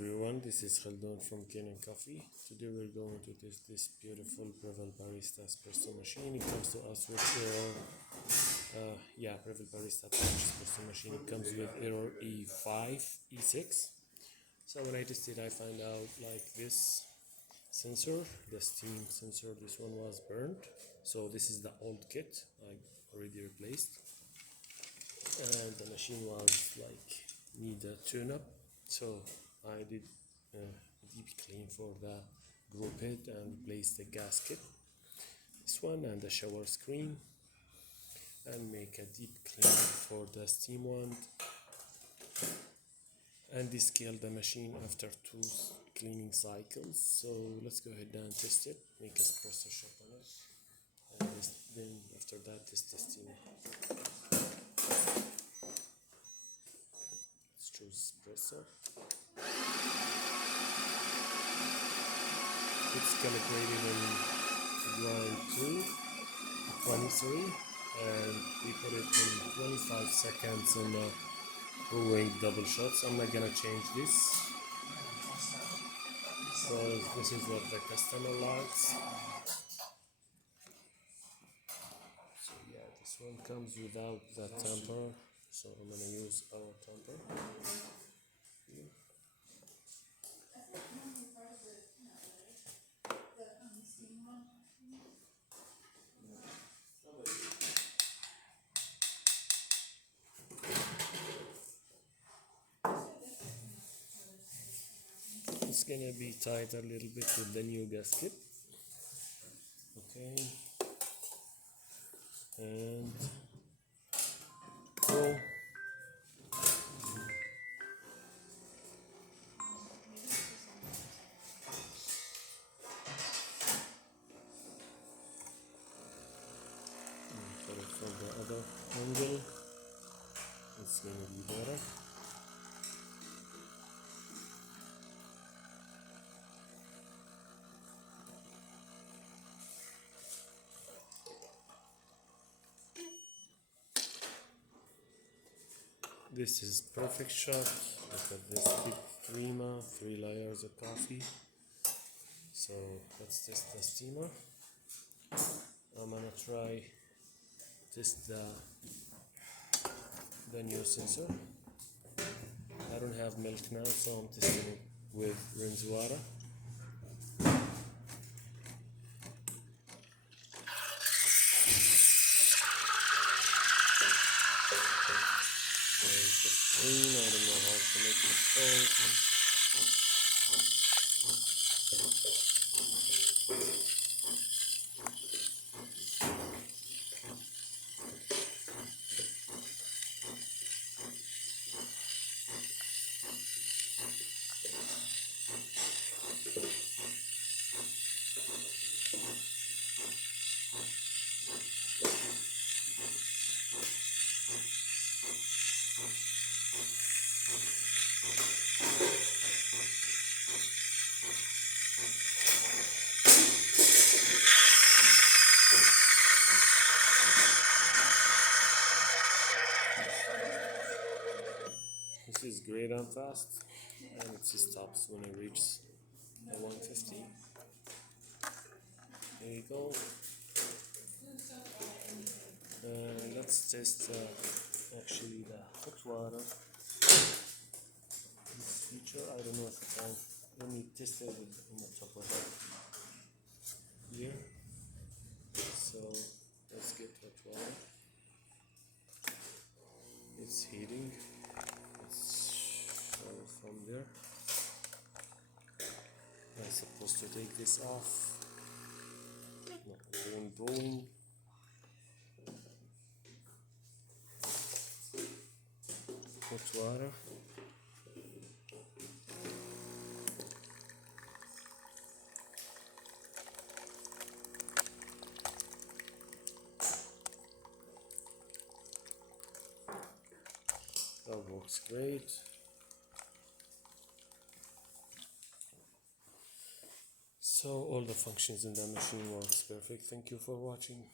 everyone, this is Khaldun from Kanen Coffee. Today we're going to test this beautiful Breville Barista Espresso machine. It comes to us with error, Breville Barista Espresso machine. It comes with error E5, E6. So when I tested, I find out like this sensor, the steam sensor, this one was burned. So this is the old kit I already replaced. And the machine was like need a tune-up. So I did a deep clean for the group head and replace the gasket, this one, and the shower screen, and make a deep clean for the steam wand, and descale the machine after 2 cleaning cycles. So let's go ahead and test it, make a espresso shot on it, and then after that test the steam. Let's choose espresso. It's calibrated in line 2, 23, and we put it in 25 seconds in the brewing double shots. I'm not gonna change this because this is what the customer likes. So yeah, this one comes without the tamper, so I'm gonna use our tamper. It's gonna be tight a little bit with the new gasket. Okay, and go. Put it from the other angle. It's gonna be better. This is perfect shot. Look at this big creamer, 3 layers of coffee. So let's test the steamer. I'm gonna try test the new sensor. I don't have milk now, so I'm testing it with rinse water. I don't know how to make it cold. This is great and fast, and it stops when it reaches the 150. There you go. Let's test actually the hot water. This feature, I don't know if it can. Let me test it in the top of it here. So let's get hot water. It's heating. From there, I'm supposed to take this off. No, brewing. Hot water. That works great. So all the functions in the machine works perfect. Thank you for watching.